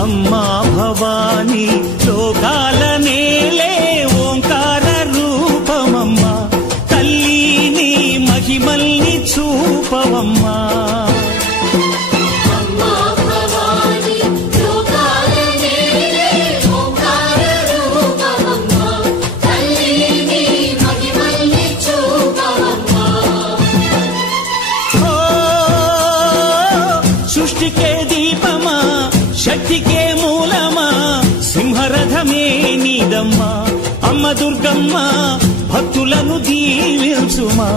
అమ్మా భవాని లోకాల నేలే ఓంకార రూపమమ్మా, తల్లిని మహిమల్ని చూపవమ్మా. సృష్టికే దీపమా, శక్తికే మూలమా, సింహరథమే నీదమ్మా. అమ్మ దుర్గమ్మ భక్తులను దీవించుమా.